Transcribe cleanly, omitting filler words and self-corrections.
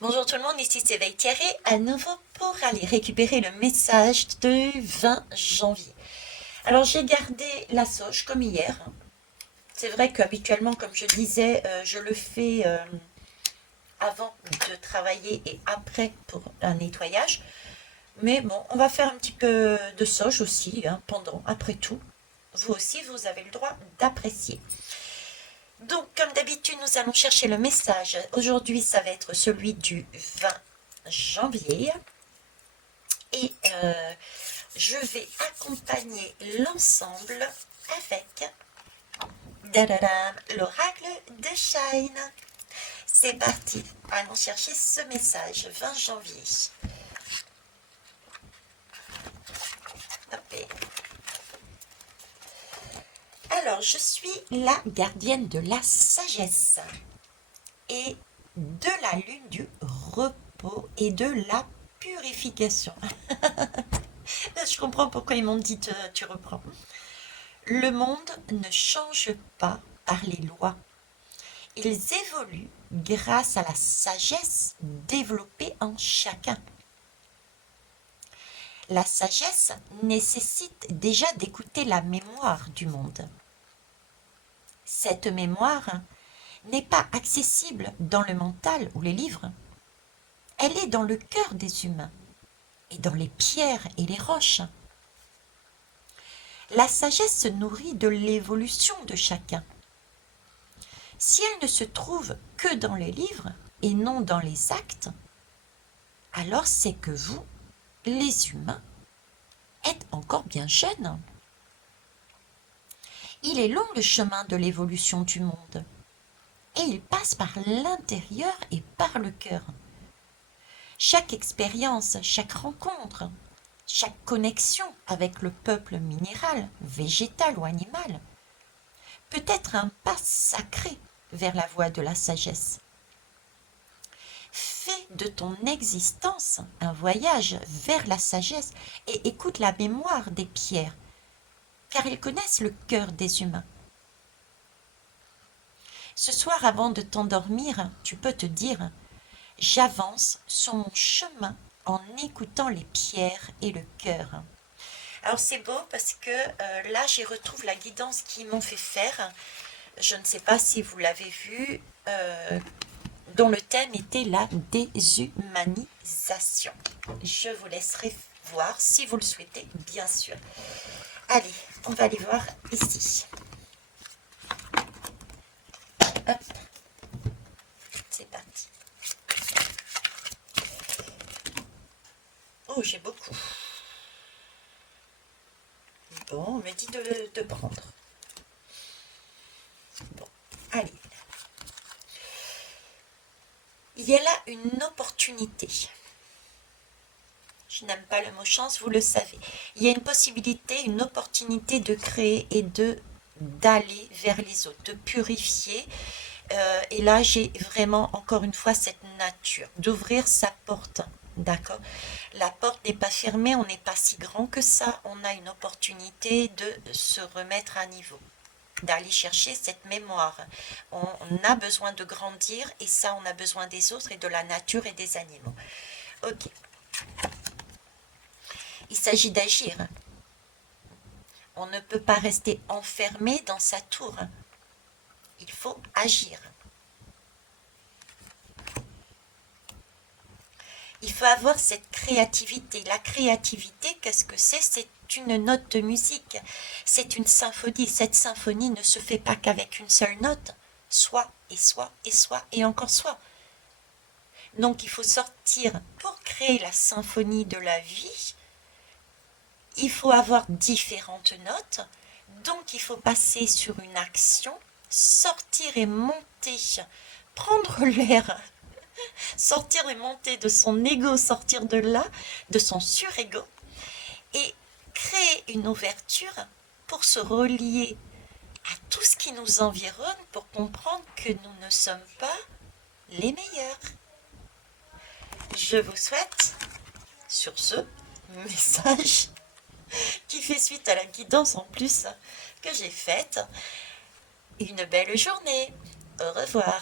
Bonjour tout le monde, ici c'est Veille Thierry, à nouveau pour aller récupérer le message de 20 janvier. Alors j'ai gardé la sauge comme hier. C'est vrai qu'habituellement, comme je disais, je le fais avant de travailler et après pour un nettoyage. Mais bon, on va faire un petit peu de sauge aussi, pendant, après tout. Vous aussi, vous avez le droit d'apprécier. Donc, comme d'habitude, nous allons chercher le message. Aujourd'hui, ça va être celui du 20 janvier. Et je vais accompagner l'ensemble avec l'oracle de Shine. C'est parti, allons chercher ce message, 20 janvier. Hop. Alors, je suis la gardienne de la sagesse et de la lune du repos et de la purification. Je comprends pourquoi ils m'ont dit tu reprends. Le monde ne change pas par les lois. Ils évoluent grâce à la sagesse développée en chacun. La sagesse nécessite déjà d'écouter la mémoire du monde. Cette mémoire n'est pas accessible dans le mental ou les livres. Elle est dans le cœur des humains et dans les pierres et les roches. La sagesse se nourrit de l'évolution de chacun. Si elle ne se trouve que dans les livres et non dans les actes, alors c'est que vous, les humains, êtes encore bien jeunes. Il est long le chemin de l'évolution du monde, et il passe par l'intérieur et par le cœur. Chaque expérience, chaque rencontre, chaque connexion avec le peuple minéral, végétal ou animal peut être un pas sacré vers la voie de la sagesse. Fais de ton existence un voyage vers la sagesse et écoute la mémoire des pierres, car elles connaissent le cœur des humains. Ce soir, avant de t'endormir, tu peux te dire « J'avance sur mon chemin en écoutant les pierres et le cœur. » Alors c'est beau parce que là, j'y retrouve la guidance qu'ils m'ont fait faire. Je ne sais pas si vous l'avez vu, dont le thème était la déshumanisation. Je vous laisserai voir si vous le souhaitez, bien sûr. Allez, on va aller voir ici. Hop, c'est parti. Oh, j'ai beaucoup. Bon, on me dit de prendre. Bon, allez. Il y a là une opportunité. Je n'aime pas le mot chance, vous le savez. Il y a une possibilité, une opportunité de créer et d'aller vers les autres, de purifier. Et là, j'ai vraiment, encore une fois, cette nature, d'ouvrir sa porte. D'accord? La porte n'est pas fermée, on n'est pas si grand que ça. On a une opportunité de se remettre à niveau, d'aller chercher cette mémoire. On a besoin de grandir et ça, on a besoin des autres et de la nature et des animaux. Ok. Il s'agit d'agir. On ne peut pas rester enfermé dans sa tour. Il faut agir. Il faut avoir cette créativité. La créativité, qu'est-ce que c'est? C'est une note de musique. C'est une symphonie. Cette symphonie ne se fait pas qu'avec une seule note. Soit, et soit, et soit, et encore soit. Donc il faut sortir pour créer la symphonie de la vie. Il faut avoir différentes notes. Donc il faut passer sur une action, sortir et monter, prendre l'air, sortir et monter de son ego, sortir de là, de son surego, et créer une ouverture pour se relier à tout ce qui nous environne, pour comprendre que nous ne sommes pas les meilleurs. Je vous souhaite, sur ce message, qui fait suite à la guidance en plus que j'ai faite, une belle journée. Au revoir.